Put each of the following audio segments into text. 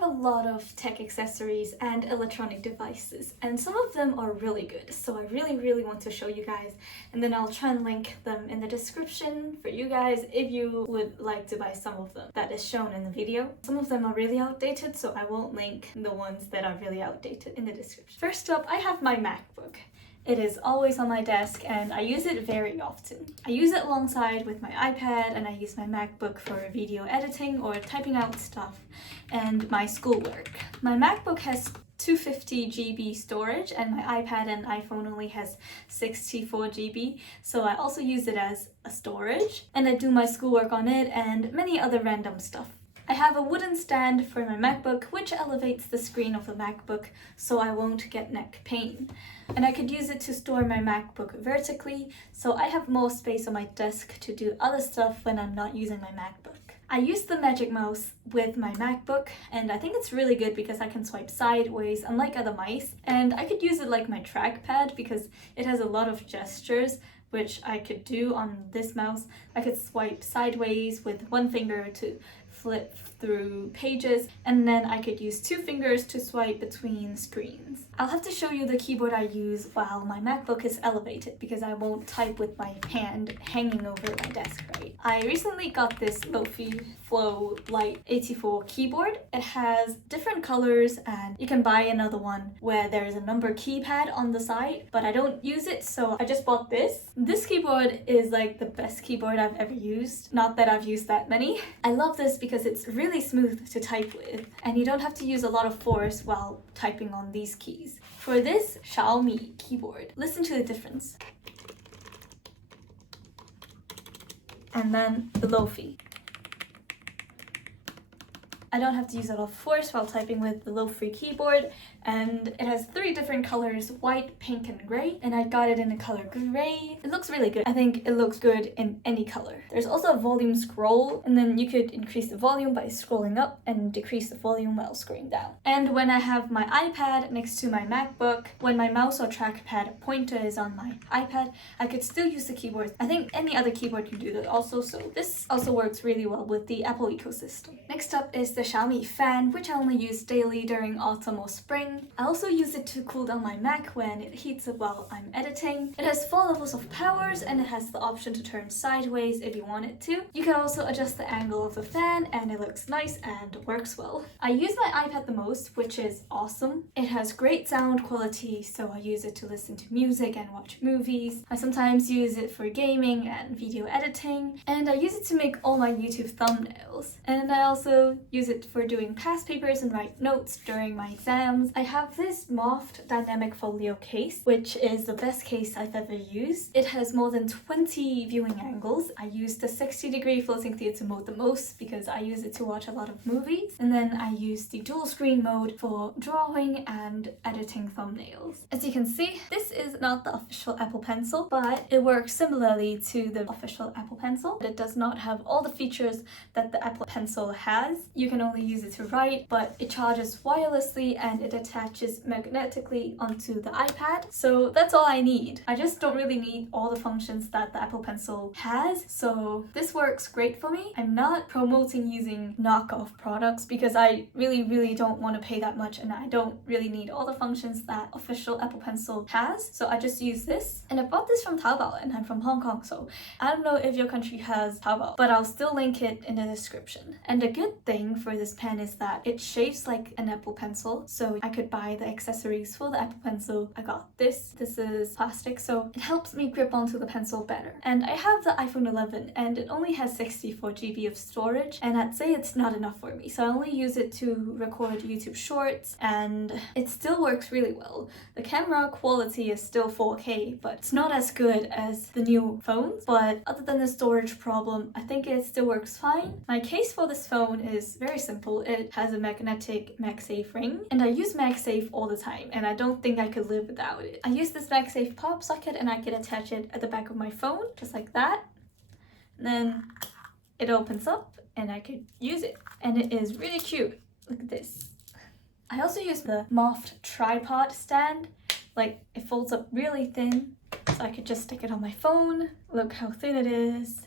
have a lot of tech accessories and electronic devices, and some of them are really good, so I really want to show you guys, and then I'll try and link them in the description for you guys if you would like to buy some of them that is shown in the video. Some of them are really outdated, so I won't link the ones that are really outdated in the description. First up, I have my MacBook. It is always on my desk and I use it very often. I use it alongside with my iPad, and I use my MacBook for video editing or typing out stuff and my schoolwork. My MacBook has 250 GB storage and my iPad and iPhone only has 64 GB, so I also use it as a storage, and I do my schoolwork on it and many other random stuff. I have a wooden stand for my MacBook which elevates the screen of the MacBook so I won't get neck pain. And I could use it to store my MacBook vertically, so I have more space on my desk to do other stuff when I'm not using my MacBook. I use the Magic Mouse with my MacBook, and I think it's really good because I can swipe sideways unlike other mice, and I could use it like my trackpad because it has a lot of gestures which I could do on this mouse. I could swipe sideways with one finger to flip through pages, and then I could use two fingers to swipe between screens. I'll have to show you the keyboard I use while my MacBook is elevated because I won't type with my hand hanging over my desk, right? I recently got this Lofree Flow Lite 84 keyboard. It has different colors and you can buy another one where there is a number keypad on the side, but I don't use it, so I just bought this. This keyboard is like the best keyboard I've ever used. Not that I've used that many. I love this because it's really smooth to type with and you don't have to use a lot of force while typing on these keys. For this Xiaomi keyboard, listen to the difference. And then the Lofree. I don't have to use a lot of force while typing with the Lofree keyboard, and it has 3 different colors: white, pink, and grey, and I got it in the color grey. It looks really good. I think it looks good in any color. There's also a volume scroll, and then you could increase the volume by scrolling up and decrease the volume while scrolling down. And when I have my iPad next to my MacBook, when my mouse or trackpad pointer is on my iPad, I could still use the keyboard. I think any other keyboard can do that also, so this also works really well with the Apple ecosystem. Next up is the Xiaomi fan, which I only use daily during autumn or spring. I also use it to cool down my Mac when it heats up while I'm editing. It has 4 levels of powers and it has the option to turn sideways if you want it to. You can also adjust the angle of the fan and it looks nice and works well. I use my iPad the most, which is awesome. It has great sound quality, so I use it to listen to music and watch movies. I sometimes use it for gaming and video editing, and I use it to make all my YouTube thumbnails. And I also use it for doing past papers and write notes during my exams. I have this MOFT dynamic folio case, which is the best case I've ever used. It has more than 20 viewing angles. I use the 60-degree floating theatre mode the most because I use it to watch a lot of movies, and then I use the dual screen mode for drawing and editing thumbnails. As you can see, this is not the official Apple Pencil, but it works similarly to the official Apple Pencil. It does not have all the features that the Apple Pencil has. You can only use it to write, but it charges wirelessly and it attaches magnetically onto the iPad, so that's all I need. I just don't really need all the functions that the Apple Pencil has, so this works great for me. I'm not promoting using knockoff products because I really don't want to pay that much and I don't really need all the functions that official Apple Pencil has, so I just use this. And I bought this from Taobao and I'm from Hong Kong, so I don't know if your country has Taobao, but I'll still link it in the description. And the good thing for this pen is that it shapes like an Apple Pencil, so I could buy the accessories for the Apple Pencil. I got this. This is plastic, so it helps me grip onto the pencil better. And I have the iPhone 11 and it only has 64 GB of storage, and I'd say it's not enough for me, so I only use it to record YouTube shorts and it still works really well. The camera quality is still 4K, but it's not as good as the new phones, but other than the storage problem, I think it still works fine. My case for this phone is very simple. It has a magnetic MagSafe ring, and I use MagSafe all the time, and I don't think I could live without it. I use this MagSafe pop socket and I can attach it at the back of my phone, just like that. And then it opens up and I could use it, and it is really cute. Look at this. I also use the MOFT tripod stand. Like, it folds up really thin, so I could just stick it on my phone. Look how thin it is.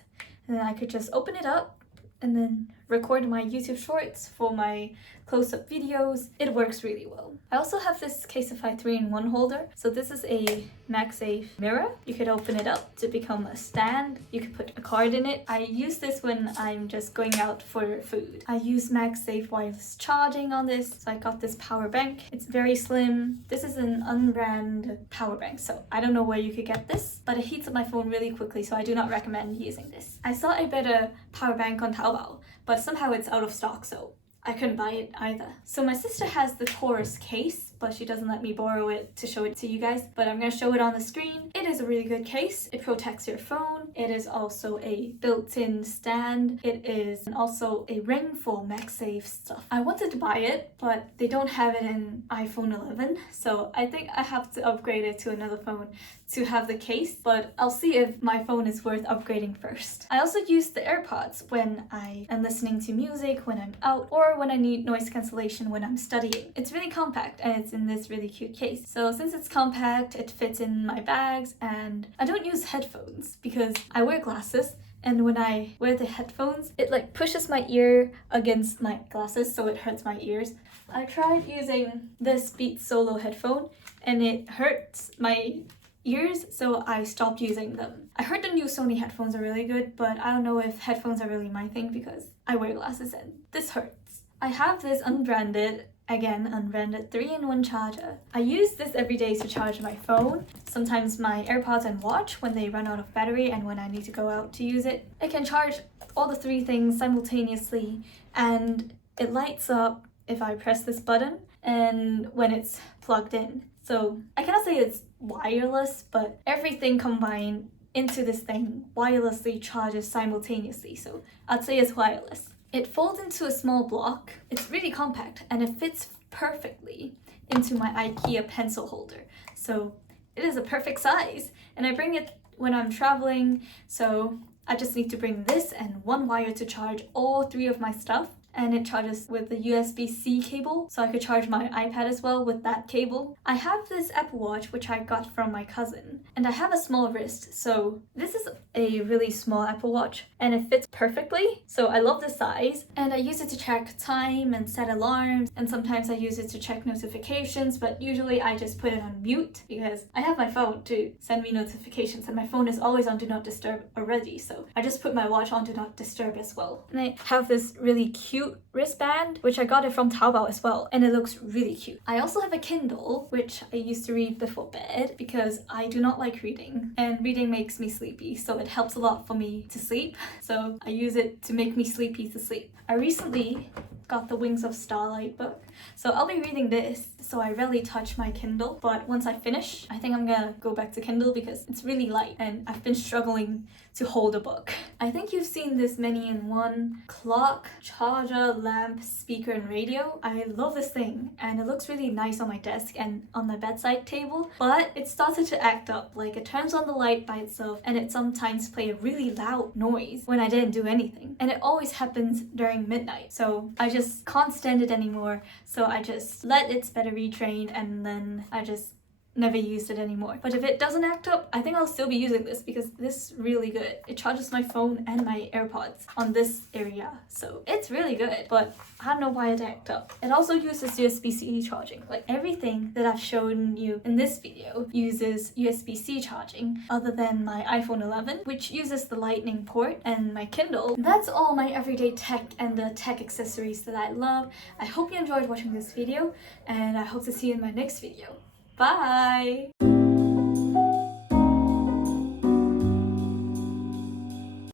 And then I could just open it up and then record my YouTube shorts, for my close-up videos. It works really well. I also have this Casetify 3-in-1 holder. So this is a MagSafe mirror. You could open it up to become a stand. You could put a card in it. I use this when I'm just going out for food. I use MagSafe wireless charging on this. So I got this power bank. It's very slim. This is an unbranded power bank, so I don't know where you could get this, but it heats up my phone really quickly, so I do not recommend using this. I saw a better power bank on Taobao, but somehow it's out of stock, so I couldn't buy it either. So my sister has the TORRAS case, but she doesn't let me borrow it to show it to you guys, but I'm gonna show it on the screen. It is a really good case. It protects your phone. It is also a built-in stand. It is also a ring for MagSafe stuff. I wanted to buy it, but they don't have it in iPhone 11, so I think I have to upgrade it to another phone to have the case, but I'll see if my phone is worth upgrading first. I also use the AirPods when I am listening to music, when I'm out, or when I need noise cancellation when I'm studying. It's really compact and it's in this really cute case. So since it's compact, it fits in my bags, and I don't use headphones because I wear glasses, and when I wear the headphones, it like pushes my ear against my glasses, so it hurts my ears. I tried using this Beats Solo headphone and it hurts my ears, so I stopped using them. I heard the new Sony headphones are really good, but I don't know if headphones are really my thing because I wear glasses and this hurts. I have this unbranded 3-in-1 charger. I use this every day to charge my phone, sometimes my AirPods and watch when they run out of battery and when I need to go out to use it. It can charge all the 3 things simultaneously, and it lights up if I press this button and when it's plugged in. So I cannot say it's wireless, but everything combined into this thing wirelessly charges simultaneously, so I'd say it's wireless. It folds into a small block. It's really compact and it fits perfectly into my IKEA pencil holder, so it is a perfect size, and I bring it when I'm traveling, so I just need to bring this and one wire to charge all 3 of my stuff. And it charges with the USB-C cable, so I could charge my iPad as well with that cable. I have this Apple Watch which I got from my cousin, and I have a small wrist, so this is a really small Apple Watch and it fits perfectly, so I love the size. And I use it to check time and set alarms, and sometimes I use it to check notifications, but usually I just put it on mute because I have my phone to send me notifications and my phone is always on Do Not Disturb already, so I just put my watch on Do Not Disturb as well. And I have this really cute wristband, which I got it from Taobao as well, and it looks really cute. I also have a Kindle, which I used to read before bed because I do not like reading, and reading makes me sleepy, so it helps a lot for me to sleep. So I use it to make me sleepy to sleep. I recently got the Wings of Starlight book, so I'll be reading this, so I rarely touch my Kindle, but once I finish, I think I'm gonna go back to Kindle because it's really light and I've been struggling to hold a book. I think you've seen this many-in-one clock, charger, lamp, speaker, and radio. I love this thing and it looks really nice on my desk and on my bedside table, but it started to act up. Like, it turns on the light by itself and it sometimes plays a really loud noise when I didn't do anything, and it always happens during midnight, so I just can't stand it anymore, so I just let its battery drain and then I just never used it anymore. But if it doesn't act up, I think I'll still be using this because this is really good. It charges my phone and my AirPods on this area, so it's really good, but I don't know why it acted up. It also uses USB-C charging. Like, everything that I've shown you in this video uses USB-C charging, other than my iPhone 11, which uses the lightning port, and my Kindle. That's all my everyday tech and the tech accessories that I love. I hope you enjoyed watching this video, and I hope to see you in my next video. Bye!